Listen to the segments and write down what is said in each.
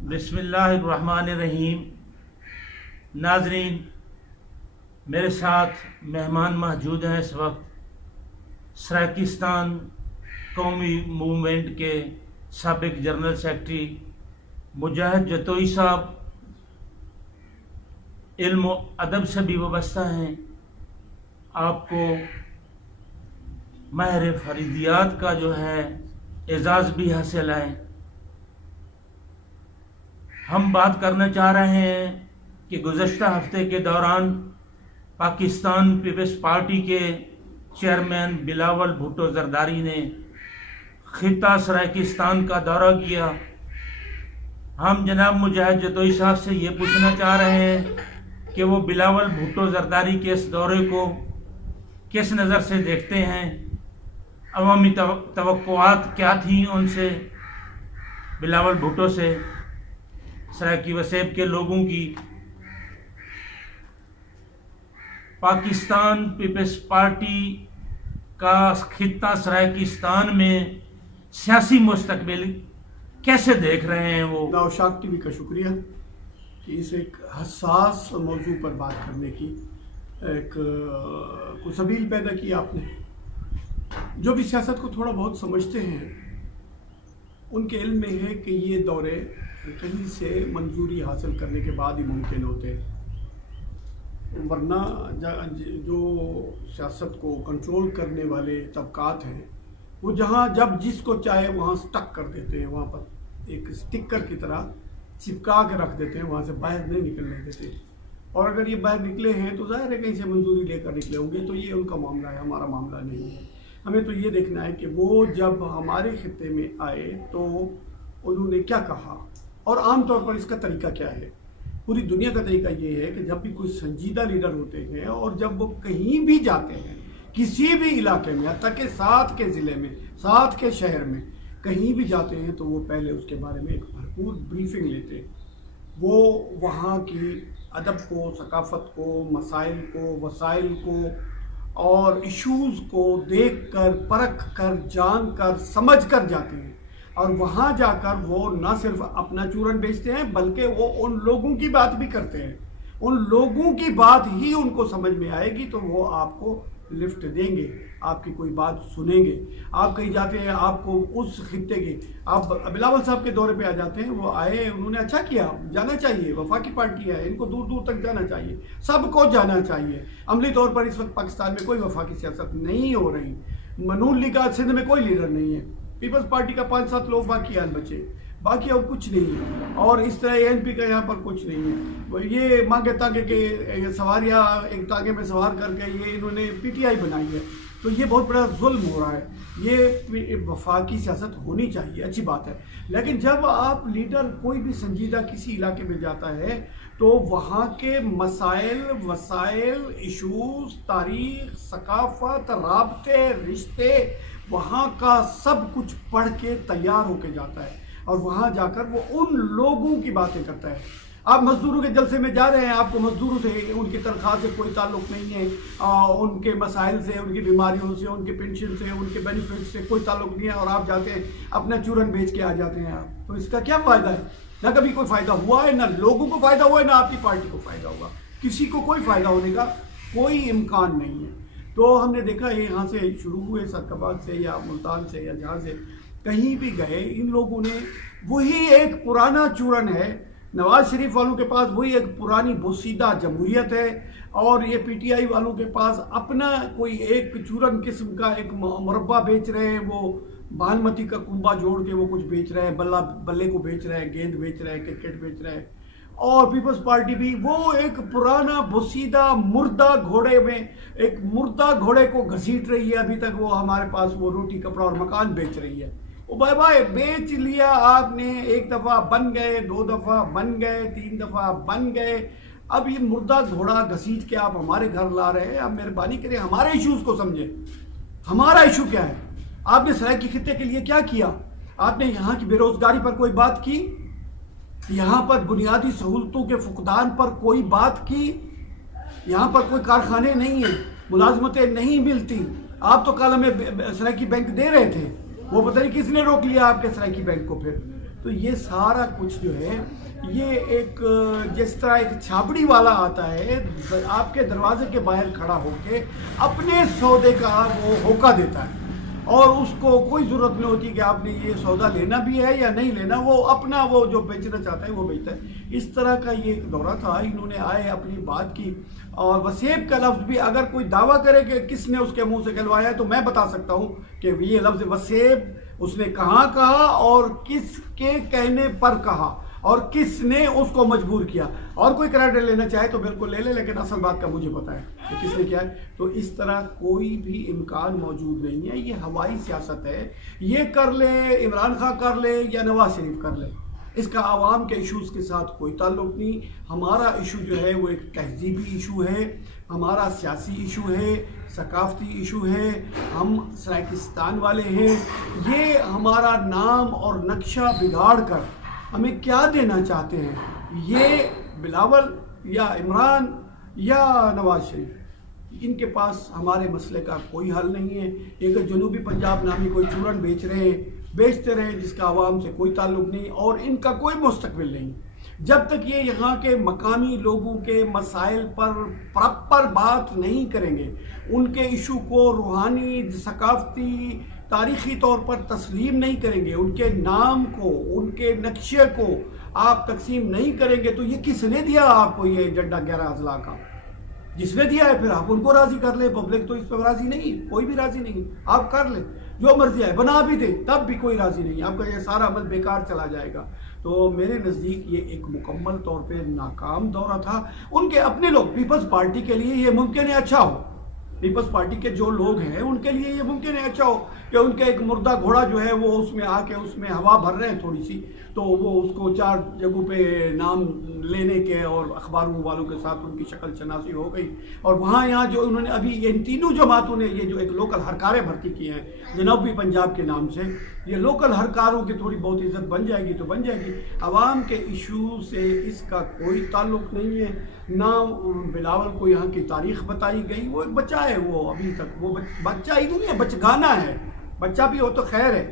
بسم اللہ الرحمن الرحیم۔ ناظرین، میرے ساتھ مہمان موجود ہیں اس وقت سرائیکستان قومی موومنٹ کے سابق جنرل سیکرٹری مجاہد جتوئی صاحب، علم و ادب سے بھی وابستہ ہیں۔ آپ کو ماہر فریدیات کا جو ہے اعزاز بھی حاصل ہے۔ ہم بات کرنا چاہ رہے ہیں کہ گزشتہ ہفتے کے دوران پاکستان پیپلز پارٹی کے چیئرمین بلاول بھٹو زرداری نے خطہ سرائیکستان کا دورہ کیا۔ ہم جناب مجاہد جتوئی صاحب سے یہ پوچھنا چاہ رہے ہیں کہ وہ بلاول بھٹو زرداری کے اس دورے کو کس نظر سے دیکھتے ہیں، عوامی توقعات کیا تھیں ان سے، بلاول بھٹو سے، سرائیکی وسیب کے لوگوں کی۔ پاکستان پیپلز پارٹی کا خطہ سرائیکستان میں سیاسی مستقبل کیسے دیکھ رہے ہیں وہ؟ نوشاد ٹی وی کا شکریہ کہ اس ایک حساس موضوع پر بات کرنے کی ایک سبیل پیدا کی آپ نے۔ جو بھی سیاست کو تھوڑا بہت سمجھتے ہیں ان کے علم میں ہے کہ یہ دورے کہیں سے منظوری حاصل کرنے کے بعد ہی ممکن ہوتے ہیں، ورنہ جو سیاست کو کنٹرول کرنے والے طبقات ہیں وہ جہاں جب جس کو چاہے وہاں سٹک کر دیتے ہیں، وہاں پر ایک سٹکر کی طرح چپکا کے رکھ دیتے ہیں، وہاں سے باہر نہیں نکلنے دیتے۔ اور اگر یہ باہر نکلے ہیں تو ظاہر ہے کہیں سے منظوری لے کر نکلے ہوں گے، تو یہ ان کا معاملہ ہے، ہمارا معاملہ نہیں ہے۔ ہمیں تو یہ دیکھنا ہے کہ وہ جب ہمارے خطے میں آئے تو انہوں نے کیا کہا، اور عام طور پر اس کا طریقہ کیا ہے۔ پوری دنیا کا طریقہ یہ ہے کہ جب بھی کوئی سنجیدہ لیڈر ہوتے ہیں اور جب وہ کہیں بھی جاتے ہیں کسی بھی علاقے میں، حتیٰ کہ ساتھ کے ضلع میں، ساتھ کے شہر میں کہیں بھی جاتے ہیں، تو وہ پہلے اس کے بارے میں ایک بھرپور بریفنگ لیتے ہیں۔ وہ وہاں کی ادب کو، ثقافت کو، مسائل کو، وسائل کو اور ایشوز کو دیکھ کر، پرکھ کر، جان کر، سمجھ کر جاتے ہیں، اور وہاں جا کر وہ نہ صرف اپنا چورن بیچتے ہیں بلکہ وہ ان لوگوں کی بات بھی کرتے ہیں۔ ان لوگوں کی بات ہی ان کو سمجھ میں آئے گی تو وہ آپ کو لفٹ دیں گے، آپ کی کوئی بات سنیں گے۔ آپ کہیں جاتے ہیں، آپ کو اس خطے کے، آپ بلاول صاحب کے دورے پہ آ جاتے ہیں، وہ آئے، انہوں نے اچھا کیا، جانا چاہیے، وفاقی پارٹی ہے، ان کو دور دور تک جانا چاہیے، سب کو جانا چاہیے۔ عملی طور پر اس وقت پاکستان میں کوئی وفاقی سیاست نہیں ہو رہی، نون لیگ کا سندھ میں کوئی لیڈر نہیں ہے، پیپلز پارٹی کا 5-7 لوگ باقی ہیں بچے، باقی اب کچھ نہیں ہے، اور اس طرح ANP کا یہاں پر کچھ نہیں ہے۔ یہ مانگے تانگے کے سواریاں ایک تانگے میں سوار کر کے یہ انہوں نے PTI بنائی ہے، تو یہ بہت بڑا ظلم ہو رہا ہے۔ یہ وفاقی سیاست ہونی چاہیے، اچھی بات ہے، لیکن جب آپ لیڈر کوئی بھی سنجیدہ کسی علاقے میں جاتا ہے تو وہاں کے مسائل، وسائل، ایشوز، تاریخ، ثقافت، رابطے، رشتے، وہاں کا سب کچھ پڑھ کے تیار ہو کے جاتا ہے، اور وہاں جا کر وہ ان لوگوں کی باتیں کرتا ہے۔ آپ مزدوروں کے جلسے میں جا رہے ہیں، آپ کو مزدوروں سے، ان کی تنخواہ سے کوئی تعلق نہیں ہے، ان کے مسائل سے، ان کی بیماریوں سے، ان کے پینشن سے، ان کے بینیفٹ سے کوئی تعلق نہیں ہے، اور آپ جاتے ہیں اپنا چورن بیچ کے آ جاتے ہیں آپ، تو اس کا کیا فائدہ ہے؟ نہ کبھی کوئی فائدہ ہوا ہے، نہ لوگوں کو فائدہ ہوا ہے، نہ آپ کی پارٹی کو فائدہ ہوا، کسی کو کوئی فائدہ ہونے کا کوئی امکان نہیں ہے۔ تو ہم نے دیکھا یہاں سے شروع ہوئے سرکاباد سے یا ملتان سے یا جہاں سے کہیں بھی گئے، ان لوگوں نے وہی ایک پرانا چورن ہے، نواز شریف والوں کے پاس وہی ایک پرانی بوسیدہ جمہوریت ہے، اور یہ PTI والوں کے پاس اپنا کوئی ایک چورن قسم کا ایک مربع بیچ رہے ہیں، وہ بھالمتی کا کنبا جوڑ کے وہ کچھ بیچ رہے ہیں، بلے کو بیچ رہے ہیں، گیند بیچ رہے ہیں، کرکٹ بیچ رہے ہیں۔ اور پیپلز پارٹی بھی وہ ایک پرانا بوسیدہ مردہ گھوڑے میں، ایک مردہ گھوڑے کو گھسیٹ رہی ہے، ابھی تک وہ ہمارے پاس وہ روٹی کپڑا اور مکان بیچ رہی ہے۔ وہ بائے بائے بیچ لیا آپ نے، ایک دفعہ بن گئے، 2 دفعہ بن گئے، 3 دفعہ بن گئے، اب یہ مردہ گھوڑا گھسیٹ کے آپ ہمارے گھر لا رہے ہیں۔ آپ مہربانی کریں ہمارے ایشوز کو سمجھیں، ہمارا ایشو کیا ہے؟ آپ نے سرائیکی خطے کے لیے کیا کیا؟ آپ نے یہاں کی بے روزگاری پر کوئی بات کی؟ یہاں پر بنیادی سہولتوں کے فقدان پر کوئی بات کی؟ یہاں پر کوئی کارخانے نہیں ہیں، ملازمتیں نہیں ملتی۔ آپ تو کالم سرائیکی بینک دے رہے تھے، وہ پتہ نہیں کس نے روک لیا آپ کے سرائیکی بینک کو۔ پھر تو یہ سارا کچھ جو ہے یہ ایک جس طرح ایک چھاپڑی والا آتا ہے آپ کے دروازے کے باہر کھڑا ہو کے اپنے سودے کا وہ ہوکا دیتا ہے اور اس کو کوئی ضرورت نہیں ہوتی کہ آپ نے یہ سودا لینا بھی ہے یا نہیں لینا، وہ اپنا وہ جو بیچنا چاہتا ہے وہ بیچتا ہے۔ اس طرح کا یہ ایک دورہ تھا، انہوں نے آئے اپنی بات کی، اور وسیب کا لفظ بھی اگر کوئی دعویٰ کرے کہ کس نے اس کے منہ سے کہلوایا ہے تو میں بتا سکتا ہوں کہ یہ لفظ وسیب اس نے کہاں کہا اور کس کے کہنے پر کہا اور کس نے اس کو مجبور کیا، اور کوئی کریڈٹ لینا چاہے تو بالکل لے لے، لیکن اصل بات کا مجھے پتا ہے کہ کس نے کیا ہے۔ تو اس طرح کوئی بھی امکان موجود نہیں ہے، یہ ہوائی سیاست ہے، یہ کر لے عمران خان کر لے یا نواز شریف کر لے، اس کا عوام کے ایشوز کے ساتھ کوئی تعلق نہیں۔ ہمارا ایشو جو ہے وہ ایک تہذیبی ایشو ہے، ہمارا سیاسی ایشو ہے، ثقافتی ایشو ہے، ہم سرائکستان والے ہیں۔ یہ ہمارا نام اور نقشہ بگاڑ کر ہمیں کیا دینا چاہتے ہیں، یہ بلاول یا عمران یا نواز شریف، ان کے پاس ہمارے مسئلے کا کوئی حل نہیں ہے۔ ایک جنوبی پنجاب نامی کوئی چورن بیچ رہے ہیں، بیچتے رہے، جس کا عوام سے کوئی تعلق نہیں اور ان کا کوئی مستقبل نہیں۔ جب تک یہ یہاں کے مقامی لوگوں کے مسائل پر پراپر بات نہیں کریں گے، ان کے ایشو کو روحانی، ثقافتی، تاریخی طور پر تسلیم نہیں کریں گے، ان کے نام کو، ان کے نقشے کو آپ تقسیم نہیں کریں گے، تو یہ کس نے دیا آپ کو یہ ایجنڈا 11 اضلاع کا؟ جس نے دیا ہے پھر آپ ان کو راضی کر لیں، پبلک تو اس پہ راضی نہیں، کوئی بھی راضی نہیں، آپ کر لیں جو مرضی ہے، بنا بھی دیں تب بھی کوئی راضی نہیں، آپ کا یہ سارا عمل بیکار چلا جائے گا۔ تو میرے نزدیک یہ ایک مکمل طور پہ ناکام دورہ تھا۔ ان کے اپنے لوگ، پیپلز پارٹی کے لیے یہ ممکن ہے اچھا ہو، پیپلز پارٹی کے جو لوگ ہیں ان کے لیے یہ ممکن ہے اچھا ہو کہ ان کا ایک مردہ گھوڑا جو ہے وہ اس میں آ کے اس میں ہوا بھر رہے ہیں تھوڑی سی، تو وہ اس کو 4 جگہوں پہ نام لینے کے اور اخباروں والوں کے ساتھ ان کی شکل شناسی ہو گئی، اور وہاں یہاں جو انہوں نے ابھی ان تینوں جماعتوں نے یہ جو ایک لوکل ہرکاریں بھرتی کی ہیں جنوبی پنجاب کے نام سے، یہ لوکل ہرکاروں کی تھوڑی بہت عزت بن جائے گی تو بن جائے گی۔ عوام کے ایشو سے اس کا کوئی تعلق نہیں ہے، نہ بلاول کو یہاں کی تاریخ بتائی گئی، وہ ایک بچہ ہے، وہ ابھی تک وہ بچہ ہی نہیں ہے، بچگانا ہے، بچہ بھی ہو تو خیر ہے،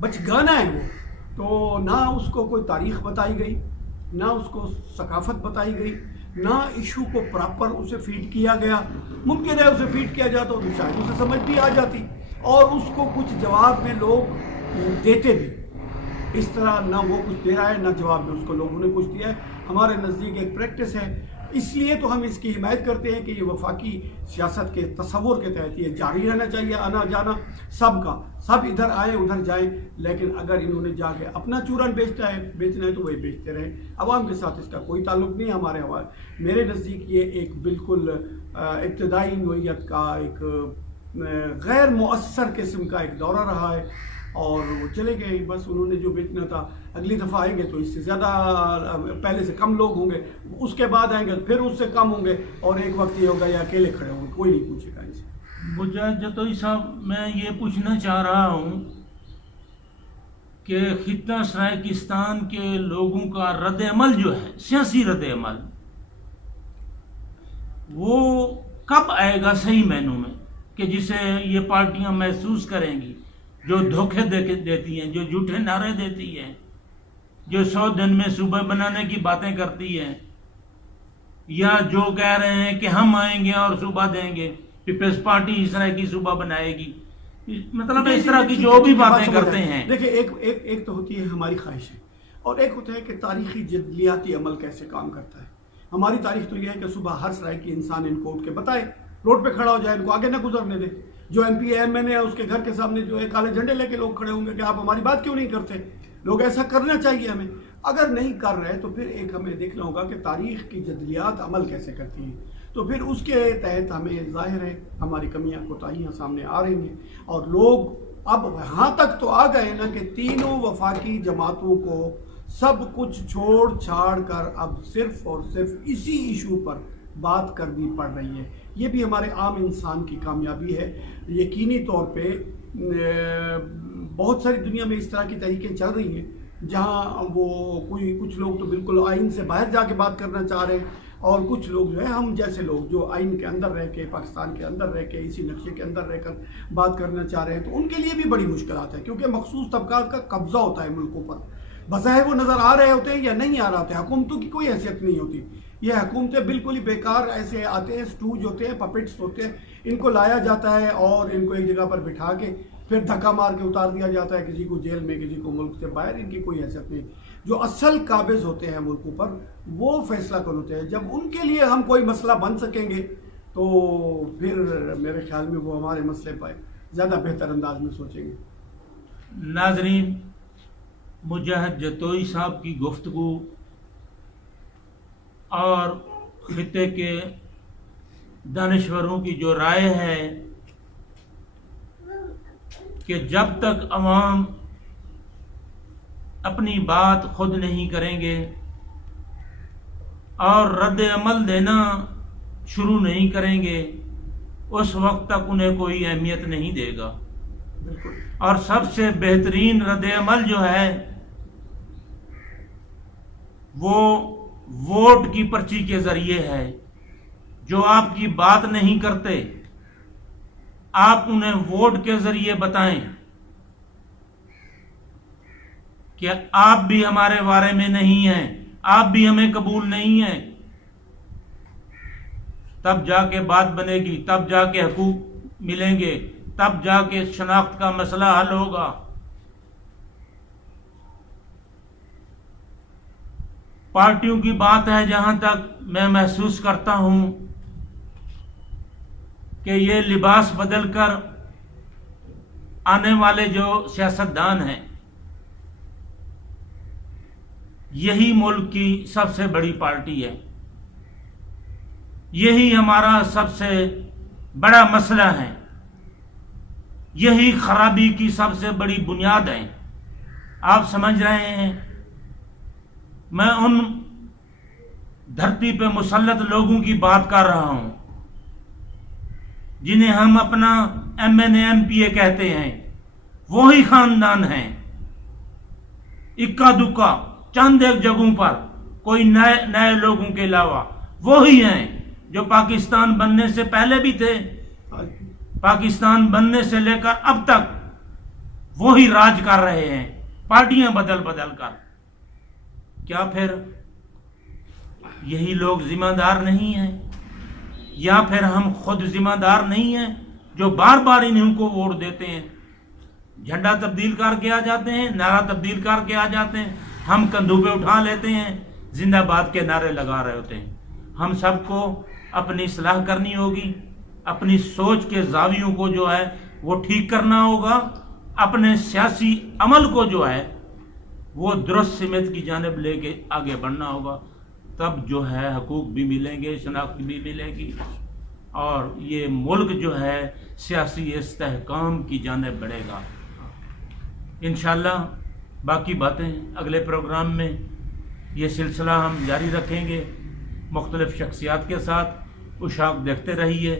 بچگانا ہے وہ، تو نہ اس کو کوئی تاریخ بتائی گئی، نہ اس کو ثقافت بتائی گئی، نہ ایشو کو پراپر اسے فیڈ کیا گیا۔ ممکن ہے اسے فیڈ کیا جاتا تو شاید اسے سمجھ بھی آ جاتی اور اس کو کچھ جواب میں لوگ دیتے بھی۔ اس طرح نہ وہ کچھ دے رہا ہے، نہ جواب میں اس کو لوگوں نے کچھ دیا ہے۔ ہمارے نزدیک ایک پریکٹس ہے، اس لیے تو ہم اس کی حمایت کرتے ہیں کہ یہ وفاقی سیاست کے تصور کے تحت یہ جاری رہنا چاہیے، آنا جانا سب کا، سب ادھر آئیں ادھر جائیں، لیکن اگر انہوں نے جا کے اپنا چورن بیچنا ہے تو وہی بیچتے رہیں، عوام کے ساتھ اس کا کوئی تعلق نہیں ہمارے حوالے۔ میرے نزدیک یہ ایک بالکل ابتدائی نوعیت کا ایک غیر مؤثر قسم کا ایک دورہ رہا ہے، اور وہ چلے گئے، بس انہوں نے جو بیچنا تھا۔ اگلی دفعہ آئیں گے تو اس سے زیادہ، پہلے سے کم لوگ ہوں گے، اس کے بعد آئیں گے پھر اس سے کم ہوں گے، اور ایک وقت یہ ہوگا یہ اکیلے کھڑے ہوں گے، کوئی نہیں پوچھے گا ان سے۔ مجاہد جتوئی صاحب، میں یہ پوچھنا چاہ رہا ہوں کہ خطہ سرائکستان کے لوگوں کا رد عمل جو ہے، سیاسی رد عمل، وہ کب آئے گا صحیح معنوں میں، کہ جسے یہ پارٹیاں محسوس کریں گی، جو دھوکے دیتی ہیں، جو جھوٹے نعرے دیتی ہیں، جو 100 دن میں صوبہ بنانے کی باتیں کرتی ہیں، یا جو کہہ رہے ہیں کہ ہم آئیں گے اور صوبہ دیں گے، پیپلز پارٹی اس طرح کی صوبہ بنائے گی، مطلب اس طرح کی جو بھی باتیں کرتے ہیں۔ دیکھیں، ایک تو ہوتی ہے ہماری خواہشیں، اور ایک ہوتا ہے کہ تاریخی جدلیاتی عمل کیسے کام کرتا ہے۔ ہماری تاریخ تو یہ ہے کہ صبح ہر سرائے کی انسان ان کو اٹھ کے بتائے، روڈ پہ کھڑا ہو جائے، ان کو آگے نہ گزرنے دے۔ جو ایم پی ایم این اے ہے اس کے گھر کے سامنے جو ہے کالے جھنڈے لے کے لوگ کھڑے ہوں گے کہ آپ ہماری بات کیوں نہیں کرتے۔ لوگ ایسا کرنا چاہیے ہمیں، اگر نہیں کر رہے تو پھر ایک ہمیں دیکھنا ہوگا کہ تاریخ کی جدلیات عمل کیسے کرتی ہیں، تو پھر اس کے تحت ہمیں ظاہر ہے ہماری کمیاں کوتاہیاں سامنے آ رہی ہیں، اور لوگ اب یہاں تک تو آ گئے نا کہ تینوں وفاقی جماعتوں کو سب کچھ چھوڑ چھاڑ کر اب صرف اور صرف اسی ایشو پر بات کرنی پڑ رہی ہے۔ یہ بھی ہمارے عام انسان کی کامیابی ہے۔ یقینی طور پہ بہت ساری دنیا میں اس طرح کی تحریکیں چل رہی ہیں جہاں وہ کچھ لوگ تو بالکل آئین سے باہر جا کے بات کرنا چاہ رہے ہیں، اور کچھ لوگ جو ہے ہم جیسے لوگ جو آئین کے اندر رہ کے، پاکستان کے اندر رہ کے، اسی نقشے کے اندر رہ کر بات کرنا چاہ رہے ہیں، تو ان کے لیے بھی بڑی مشکلات ہیں، کیونکہ مخصوص طبقات کا قبضہ ہوتا ہے ملکوں پر۔ بظاہر وہ نظر آ رہے ہوتے ہیں یا نہیں آ رہے ہوتے. حکومتوں کی کوئی حیثیت نہیں ہوتی. یہ حکومتیں بالکل ہی بیکار ایسے آتے ہیں, سٹوج ہوتے ہیں, پپٹس ہوتے ہیں. ان کو لایا جاتا ہے اور ان کو ایک جگہ پر بٹھا کے پھر دھکا مار کے اتار دیا جاتا ہے, کسی کو جیل میں, کسی کو ملک سے باہر. ان کی کوئی حیثیت نہیں. جو اصل قابض ہوتے ہیں ملکوں پر وہ فیصلہ کن ہوتے ہیں. جب ان کے لیے ہم کوئی مسئلہ بن سکیں گے تو پھر میرے خیال میں وہ ہمارے مسئلے پر زیادہ بہتر انداز میں سوچیں گے. ناظرین, مجاہد جتوئی صاحب کی گفتگو اور خطے کے دانشوروں کی جو رائے ہے کہ جب تک عوام اپنی بات خود نہیں کریں گے اور رد عمل دینا شروع نہیں کریں گے, اس وقت تک انہیں کوئی اہمیت نہیں دے گا. بالکل. اور سب سے بہترین رد عمل جو ہے وہ ووٹ کی پرچی کے ذریعے ہے. جو آپ کی بات نہیں کرتے آپ انہیں ووٹ کے ذریعے بتائیں کہ آپ بھی ہمارے بارے میں نہیں ہیں, آپ بھی ہمیں قبول نہیں ہیں. تب جا کے بات بنے گی, تب جا کے حقوق ملیں گے, تب جا کے شناخت کا مسئلہ حل ہوگا. پارٹیوں کی بات ہے, جہاں تک میں محسوس کرتا ہوں کہ یہ لباس بدل کر آنے والے جو سیاستدان ہیں یہی ملک کی سب سے بڑی پارٹی ہے. یہی ہمارا سب سے بڑا مسئلہ ہے. یہی خرابی کی سب سے بڑی بنیاد ہے. آپ سمجھ رہے ہیں, میں ان دھرتی پہ مسلط لوگوں کی بات کر رہا ہوں جنہیں ہم اپنا M N A M P A کہتے ہیں. وہی خاندان ہیں, اکا دکا چند ایک جگہوں پر, کوئی نئے لوگوں کے علاوہ وہی ہیں جو پاکستان بننے سے پہلے بھی تھے, پاکستان بننے سے لے کر اب تک وہی راج کر رہے ہیں, پارٹیاں بدل بدل کر. کیا پھر یہی لوگ ذمہ دار نہیں ہیں, یا پھر ہم خود ذمہ دار نہیں ہیں جو بار بار انہیں کو ووٹ دیتے ہیں؟ جھنڈا تبدیل کر کے آ جاتے ہیں, نعرہ تبدیل کر کے آ جاتے ہیں, ہم کندھوں پہ اٹھا لیتے ہیں, زندہ باد کے نعرے لگا رہے ہوتے ہیں. ہم سب کو اپنی اصلاح کرنی ہوگی, اپنی سوچ کے زاویوں کو جو ہے وہ ٹھیک کرنا ہوگا, اپنے سیاسی عمل کو جو ہے وہ درست سمت کی جانب لے کے آگے بڑھنا ہوگا. تب جو ہے حقوق بھی ملیں گے, شناخت بھی ملے گی, اور یہ ملک جو ہے سیاسی استحکام کی جانب بڑھے گا. انشاءاللہ باقی باتیں اگلے پروگرام میں یہ سلسلہ ہم جاری رکھیں گے مختلف شخصیات کے ساتھ. اشاق دیکھتے رہیے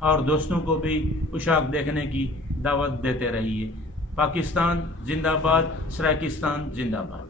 اور دوستوں کو بھی اشاق دیکھنے کی دعوت دیتے رہیے. پاکستان زندہ باد, سرائکستان زندہ باد.